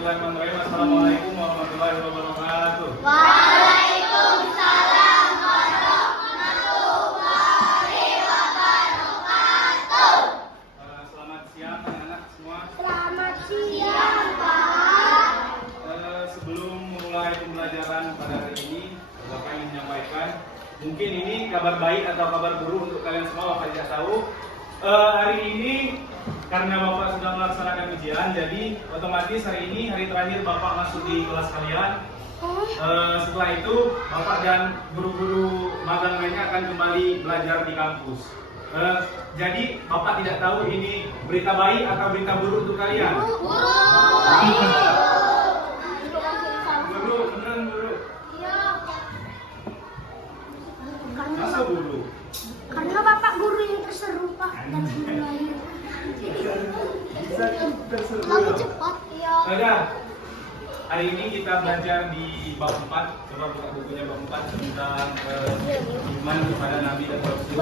Bismillahirrahmanirrahim. Assalamualaikum warahmatullahi wabarakatuh. Waalaikumsalam warahmatullahi wabarakatuh. Selamat siang anak-anak semua. Selamat siang, Pak. Sebelum mulai pembelajaran pada hari ini, Bapak ingin menyampaikan, mungkin ini kabar baik atau kabar buruk untuk kalian semua, Bapak tidak tahu. Hari ini karena Bapak sudah melaksanakan ujian, jadi otomatis hari ini hari terakhir Bapak masuk di kelas kalian. Setelah itu Bapak dan guru-guru magang lainnya akan kembali belajar di kampus. Jadi Bapak tidak tahu ini berita baik atau berita buruk untuk kalian. Buruk, beneran buruk. Masa buruk? Karena Bapak guru yang terseru, Pak. Dan mulai. Kamu cepat, ya. Ada. Hari ini kita belajar di bab 4. Coba buka bukunya bab 4 tentang iman kepada Nabi dan Rasul.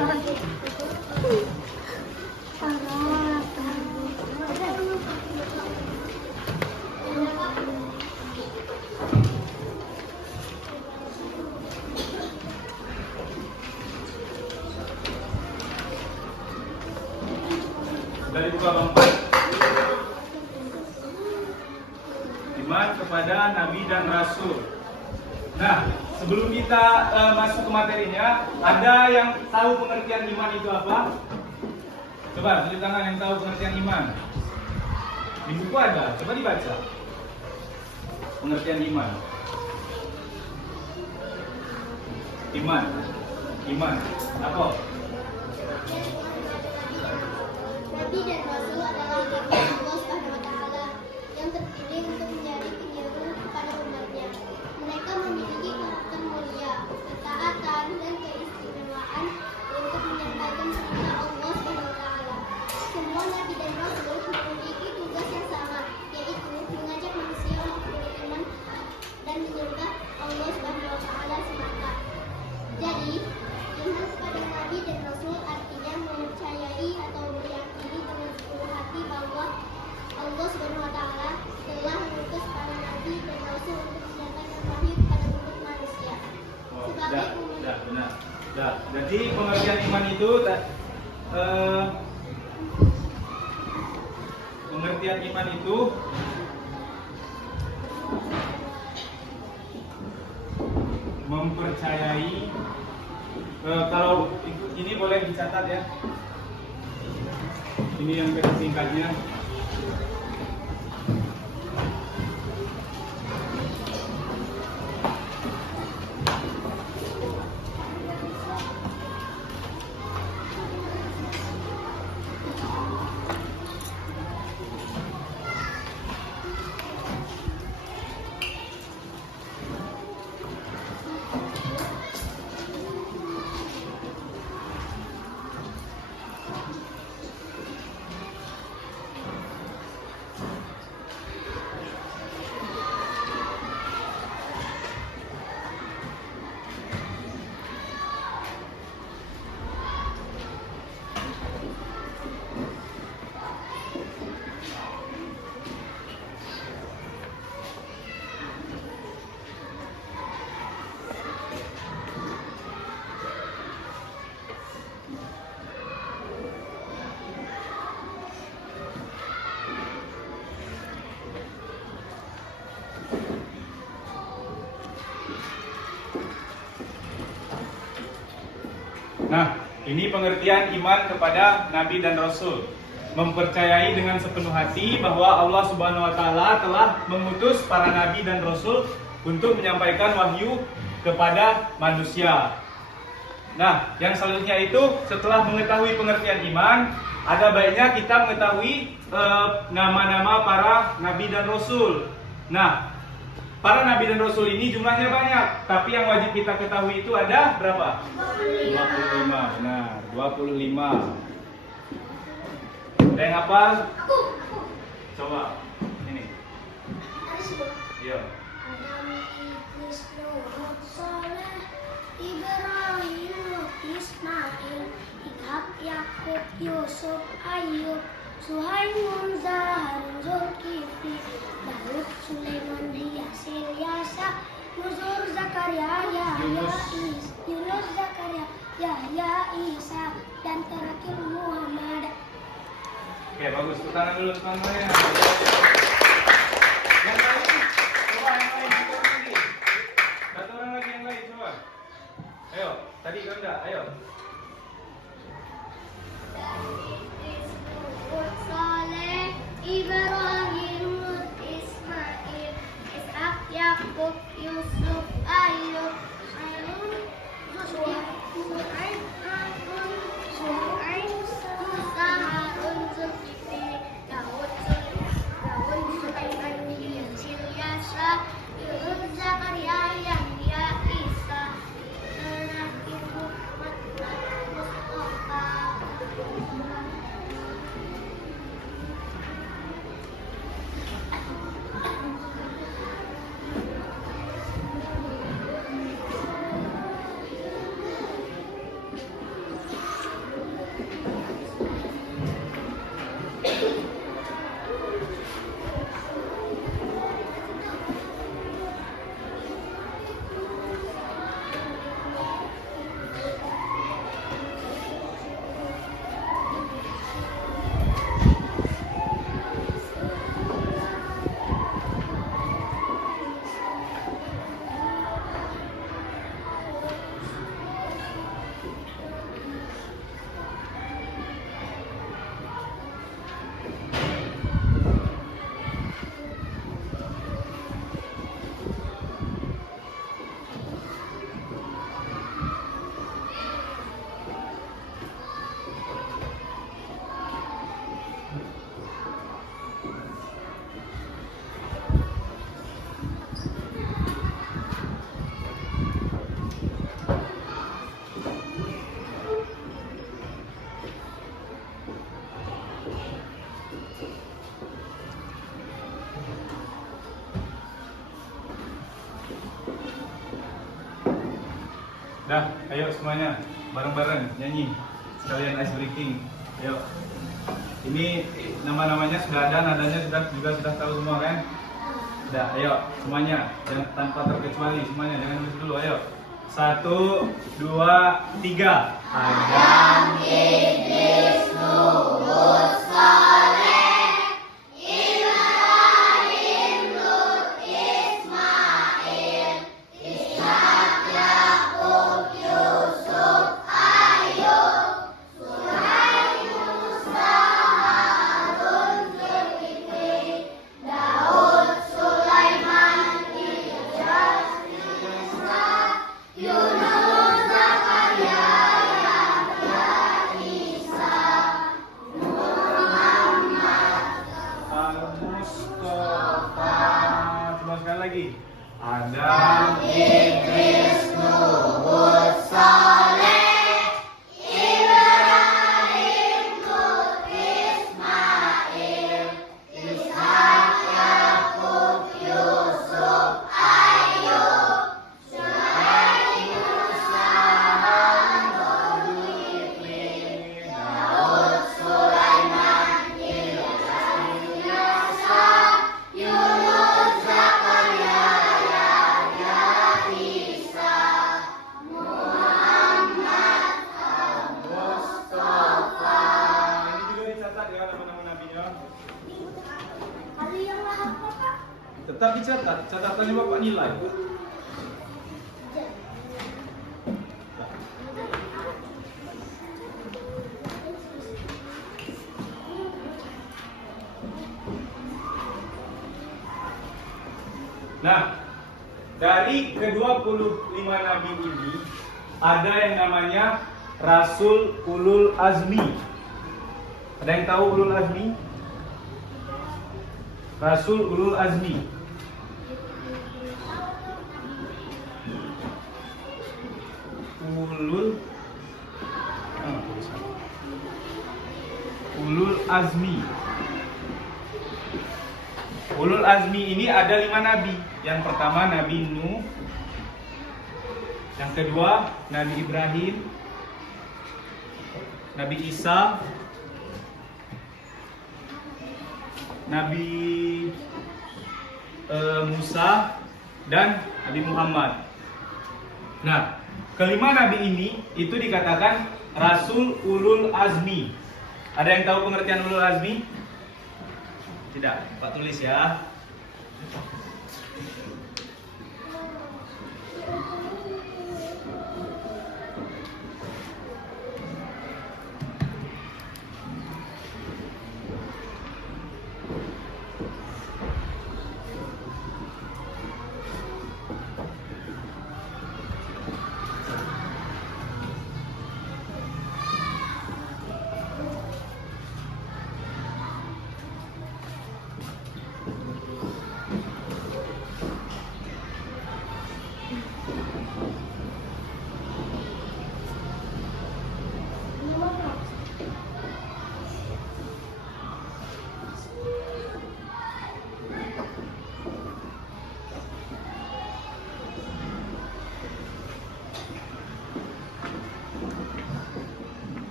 Sudah dibuka bab 4. Iman kepada Nabi dan Rasul. Nah, sebelum kita masuk ke materinya, ada yang tahu pengertian iman itu apa? Coba tunjuk tangan yang tahu pengertian iman. Di buku ada, coba dibaca. Pengertian iman. Iman. Apa? Nabi dan Rasul adalah hamba Allah Subhanahu wa Ta'ala yang terpilih untuk menjadi penyeru kepada umatnya. Mereka memiliki karakter mulia, ketaatan, dan keistimewaan untuk menyampaikan perintah Allah Subhanahu wa Ta'ala. Semua Nabi dan Rasul memiliki tugas yang sama, yaitu mengajak manusia untuk beriman dan menyembah Allah Subhanahu wa Ta'ala semata. Jadi, iman kepada Nabi dan Rasul artinya mempercayai atau meyakini dengan sepenuh hati bahwa Allah Subhanahu wa Ta'ala telah mengutus para nabi dan rasul untuk menyampaikan wahyu kepada umat manusia. Benar. Jadi pengertian iman itu pengertian iman itu mempercayai, kalau ini boleh dicatat ya. Ini yang versi singkatnya. Nah, ini pengertian iman kepada Nabi dan Rasul. Mempercayai dengan sepenuh hati bahwa Allah Subhanahu wa Ta'ala telah mengutus para nabi dan rasul untuk menyampaikan wahyu kepada manusia. Nah, yang selanjutnya itu setelah mengetahui pengertian iman, ada baiknya kita mengetahui nama-nama para nabi dan rasul. Nah, para nabi dan rasul ini jumlahnya banyak, tapi yang wajib kita ketahui itu ada berapa? 25. Benar, 25. Ada yang hafal? Coba. Ini. Iya. Adam, Idris, Nuh, Saleh, Ibrahim, Ismail, Ishak, Yakub, Yusuf, Ayub, Suhaimun, Zahar, Zulkifli, Daud, Isa, dan terakhir Muhammad. Oke, bagus. Tepuk tangan dulu teman-teman. Yang lain, coba yang lain, satu orang lagi. Satu orang lagi yang lain, coba. Ayo, tadi kan enggak, ayo. Saleh, Ibrahim, Ismail, Ishak, Yakub, Yusuf, Ayub, Harun, Syuaib, Musa, Harun, Zulkifli, Daud, Sulaiman, Ilyasa, Yunus, Zakaria, Yahya, Isa, terakhir Muhammad, Mustafa. Dah, ayo semuanya bareng-bareng nyanyi sekalian ice breaking. Ayo. Ini nama-namanya sudah ada, nadanya sudah tahu semua kan? Udah, ayo semuanya, jangan tanpa terkecuali semuanya, jangan nulis dulu, ayo. 1, 2, 3. Adam, Idris, Nuh, Saleh, Ibrahim, Lut, Ismail, Ishak, Yakub, Yusuf, Ayub, Syuaib, Musa, Harun, Zulkifli, Daud, Sulaiman, Ilyas, Isa, Yunus, Zakaria, Yahya, Isa, Muhammad, Al-Mustafa. Coba sekali lagi. Adam, Idris, Nuh, Saleh, Ibrahim, Lut, Ismail, Ishak, Yakub, Yusuf, Ayub, Syuaib, Musa, Harun, Zulkifli, Daud, Sulaiman, Ilyasa, Yunus, Zakaria, Yahya, Isa, Muhammad, Al-Mustafa. Ini juga dicatat ya nama-nama nabinya. Kali yang lahap Bapak. Tetap dicatat, catatannya Bapak nilai. Nah, dari ke-25 nabi ini ada yang namanya Rasul Ulul Azmi. Ada yang tahu Ulul Azmi? Rasul Ulul Azmi. Ulul Azmi. Ulul Azmi ini ada 5 nabi. Yang pertama Nabi Nuh. Yang kedua Nabi Ibrahim, Nabi Isa, Nabi Musa, dan Nabi Muhammad. Nah, kelima nabi ini itu dikatakan rasul ulul azmi. Ada yang tahu pengertian ulul azmi? Tidak, Pak tulis ya.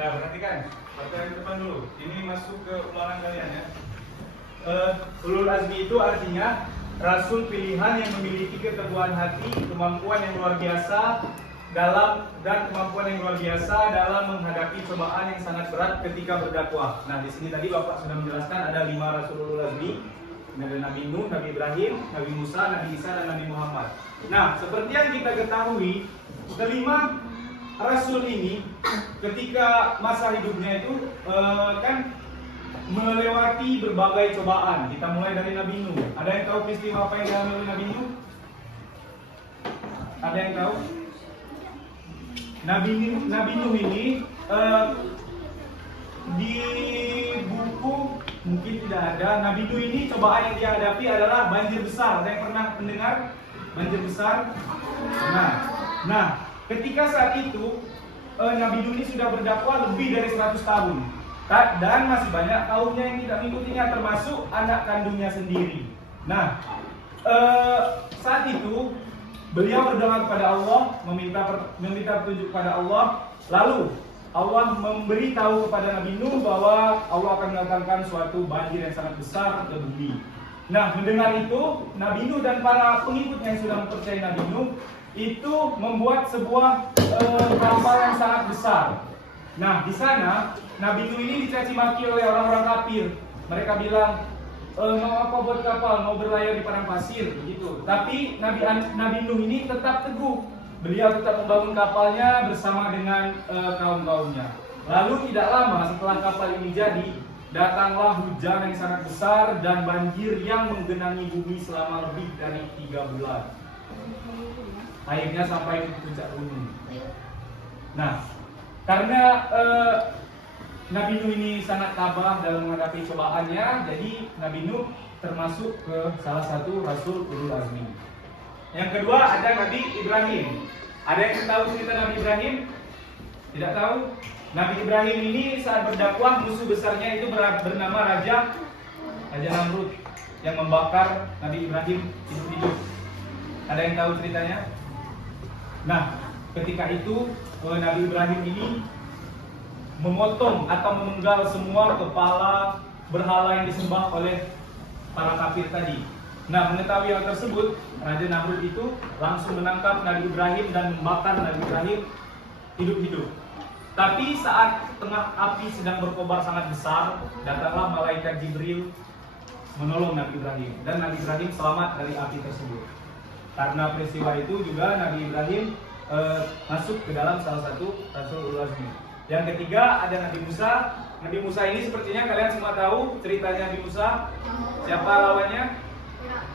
Nah, perhatikan, perhatikan di depan dulu. Ini masuk ke ulangan kalian ya. Ulul azmi itu artinya rasul pilihan yang memiliki keteguhan hati, kemampuan yang luar biasa dalam menghadapi cobaan yang sangat berat ketika berdakwah. Nah, di sini tadi Bapak sudah menjelaskan ada 5 rasul ulul azmi. Ada Nabi Nuh, Nabi Ibrahim, Nabi Musa, Nabi Isa, dan Nabi Muhammad. Nah, seperti yang kita ketahui, kelima rasul ini ketika masa hidupnya itu kan melewati berbagai cobaan. Kita mulai dari Nabi Nuh. Ada yang tahu peristiwa apa yang dialami Nabi Nuh? Ada yang tahu? Nabi Nuh ini di buku mungkin tidak ada. Nabi Nuh ini cobaan yang dia hadapi adalah banjir besar. Ada yang pernah mendengar banjir besar? Nah, ketika saat itu Nabi Nuh ini sudah berdakwah lebih dari 100 tahun. Dan masih banyak kaumnya yang tidak mengikutinya, termasuk anak kandungnya sendiri. Nah, saat itu beliau berdoa kepada Allah, meminta petunjuk kepada Allah. Lalu Allah memberitahu kepada Nabi Nuh bahwa Allah akan mendatangkan suatu banjir yang sangat besar ke bumi. Nah, mendengar itu, Nabi Nuh dan para pengikutnya yang sudah mempercayai Nabi Nuh itu membuat sebuah kapal yang sangat besar. Nah, di sana Nabi Nuh ini dicaci maki oleh orang-orang kafir. Mereka bilang, mau apa buat kapal, mau berlayar di padang pasir, begitu. Tapi Nabi Nuh ini tetap teguh. Beliau tetap membangun kapalnya bersama dengan kaum-kaumnya. Lalu tidak lama setelah kapal ini jadi, datanglah hujan yang sangat besar dan banjir yang menggenangi bumi selama lebih dari 3 bulan. Akhirnya sampai ke puncak gunung. Nah, karena Nabi Nuh ini sangat tabah dalam menghadapi cobaannya, jadi Nabi Nuh termasuk ke salah satu rasul ulul azmi. Yang kedua ada Nabi Ibrahim. Ada yang tahu cerita Nabi Ibrahim? Tidak tahu? Nabi Ibrahim ini saat berdakwah musuh besarnya itu bernama Raja Namrud yang membakar Nabi Ibrahim hidup-hidup. Ada yang tahu ceritanya? Nah, ketika itu Nabi Ibrahim ini memotong atau memenggal semua kepala berhala yang disembah oleh para kafir tadi. Nah, mengetahui hal tersebut, Raja Namrud itu langsung menangkap Nabi Ibrahim dan membakar Nabi Ibrahim hidup-hidup. Tapi saat tengah api sedang berkobar sangat besar, datanglah malaikat Jibril menolong Nabi Ibrahim, dan Nabi Ibrahim selamat dari api tersebut. Karena peristiwa itu juga Nabi Ibrahim masuk ke dalam salah satu rasul ulul azmi. Yang ketiga ada Nabi Musa. Nabi Musa ini sepertinya kalian semua tahu ceritanya Nabi Musa. Siapa lawannya?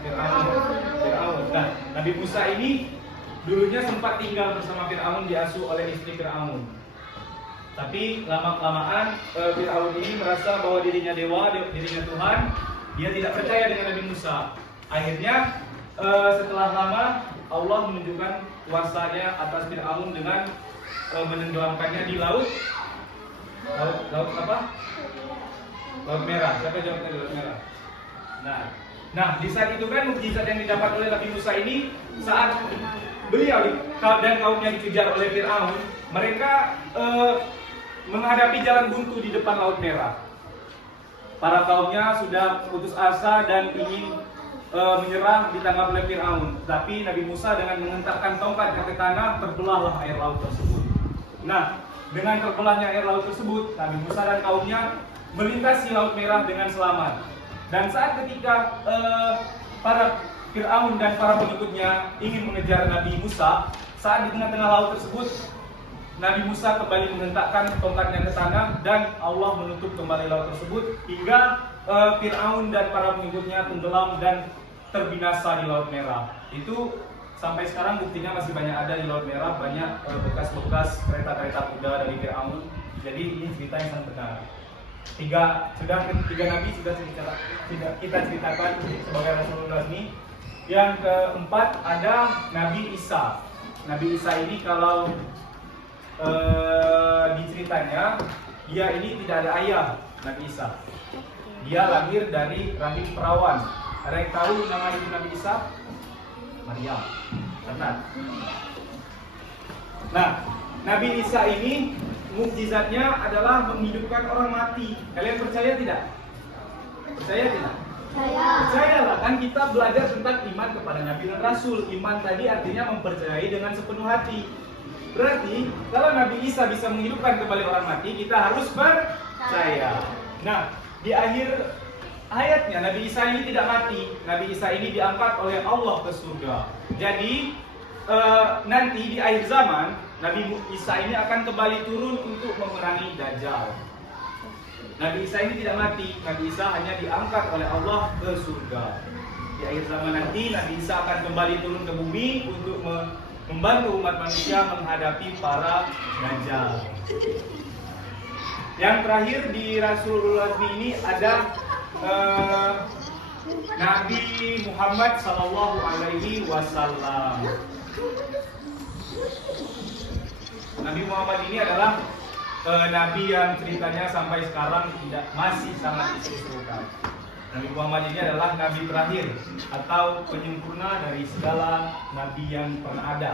Fir'aun. Nah, Nabi Musa ini dulunya sempat tinggal bersama Fir'aun, diasuh oleh istri Fir'aun. Tapi lama-kelamaan Fir'aun ini merasa bahwa dirinya dewa, dirinya Tuhan. Dia tidak percaya dengan Nabi Musa. Akhirnya setelah lama Allah menunjukkan kuasanya atas Fir'aun dengan menenggelamkannya di laut apa? Laut Merah. Siapa jawab tadi laut Merah? Nah, Nah, di saat itu kan mukjizat yang didapat oleh Nabi Musa ini saat beliau dan kaumnya dikejar oleh Fir'aun, mereka menghadapi jalan buntu di depan Laut Merah. Para kaumnya sudah putus asa dan ingin menyerah ditangkap oleh Fir'aun. Tapi Nabi Musa dengan menghentakkan tongkatnya ke tanah, terbelahlah air laut tersebut. Nah, dengan terbelahnya air laut tersebut, Nabi Musa dan kaumnya melintasi Laut Merah dengan selamat. Dan saat ketika para Fir'aun dan para pengikutnya ingin mengejar Nabi Musa, saat di tengah-tengah laut tersebut, Nabi Musa kembali menghentakkan tongkatnya ke tanah dan Allah menutup kembali laut tersebut hingga Fir'aun dan para pengikutnya tenggelam dan terbinasa di Laut Merah. Itu sampai sekarang buktinya masih banyak ada di Laut Merah, banyak bekas-bekas kereta-kereta kuda dari Fir'aun. Jadi ini cerita yang sangat benar. Tiga nabi sudah kita ceritakan sebagai Rasulullah ini. Yang keempat ada Nabi Isa. Nabi Isa ini kalau di ceritanya dia ini tidak ada ayah, Nabi Isa. Dia lahir dari rahim perawan. Ada yang tahu nama ibu Nabi Isa? Maryam. Catat. Nah, Nabi Isa ini mukjizatnya adalah menghidupkan orang mati. Kalian percaya tidak? Percaya tidak? Percayalah, kan kita belajar tentang iman kepada Nabi dan Rasul. Iman tadi artinya mempercayai dengan sepenuh hati. Berarti kalau Nabi Isa bisa menghidupkan kembali orang mati, kita harus percaya. Nah, di akhir ayatnya Nabi Isa ini tidak mati. Nabi Isa ini diangkat oleh Allah ke surga. Jadi nanti di akhir zaman Nabi Isa ini akan kembali turun untuk memerangi Dajjal. Nabi Isa ini tidak mati. Nabi Isa hanya diangkat oleh Allah ke surga. Di akhir zaman nanti Nabi Isa akan kembali turun ke bumi untuk membantu umat manusia menghadapi para Dajjal. Yang terakhir di Rasulullah ini ada Nabi Muhammad Sallallahu Alaihi Wasallam. Nabi Muhammad ini adalah Nabi yang ceritanya sampai sekarang masih sangat diserukan. Nabi Muhammad ini adalah Nabi terakhir atau penyempurna dari segala Nabi yang pernah ada.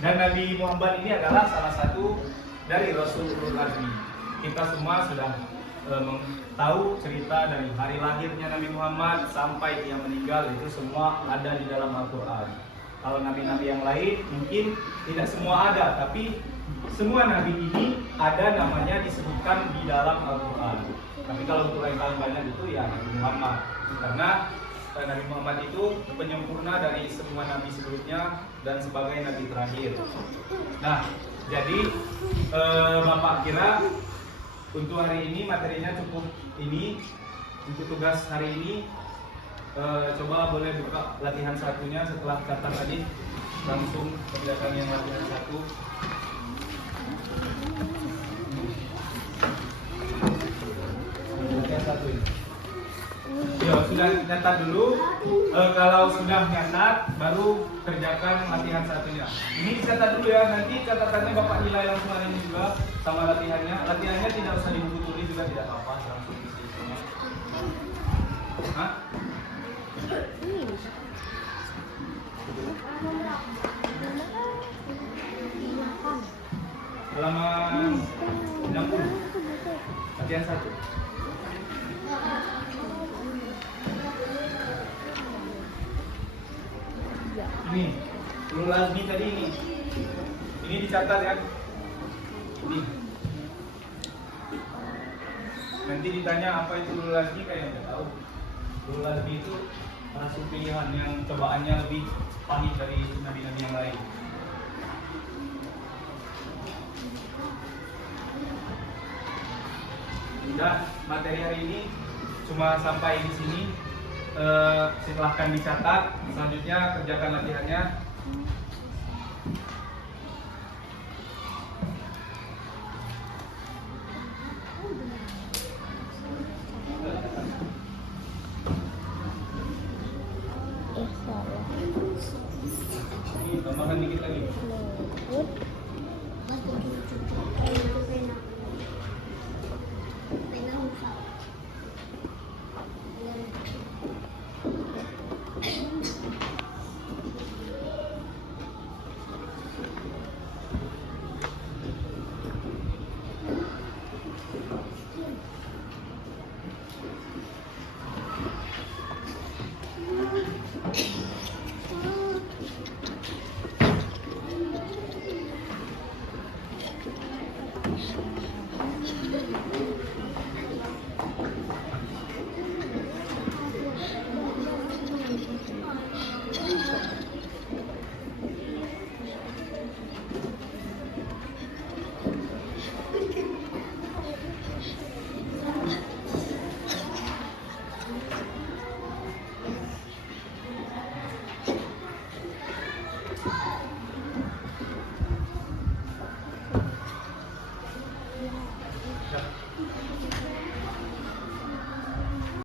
Dan Nabi Muhammad ini adalah salah satu dari Rasulullah Azmi. Kita semua sudah tahu cerita dari hari lahirnya Nabi Muhammad sampai dia meninggal, itu semua ada di dalam Al-Quran. Kalau nabi-nabi yang lain mungkin tidak semua ada, tapi semua nabi ini ada namanya disebutkan di dalam Al-Quran. Tapi kalau untuk yang paling banyak itu ya Nabi Muhammad, karena Nabi Muhammad itu penyempurna dari semua nabi sebelumnya dan sebagai nabi terakhir. Nah, jadi Bapak kira untuk hari ini materinya cukup ini. Untuk tugas hari ini coba boleh buka latihan satunya setelah kata tadi, langsung kerjakan yang latihan satu. Latihan satu ini. Ya, sudah nyatat dulu. Kalau sudah nyatat, baru kerjakan latihan satunya. Ini dicatat dulu ya, nanti catatannya Bapak nilai langsung hari ini juga sama latihannya. Latihannya tidak usah di buku tulis juga tidak apa-apa, langsung isi semua. Hah? Halaman 60. Latihan 1. Ini ulul azmi tadi ini. Ini dicatat ya. Ini. Nanti ditanya apa itu ulul azmi, kayak nggak tahu. Ulul azmi itu rasul pilihan yang cobaannya lebih pahit dari nabi-nabi yang lain. Sudah, materi hari ini cuma sampai di sini. Silahkan dicatat. Selanjutnya kerjakan latihannya. Ini tambahkan dikit lagi.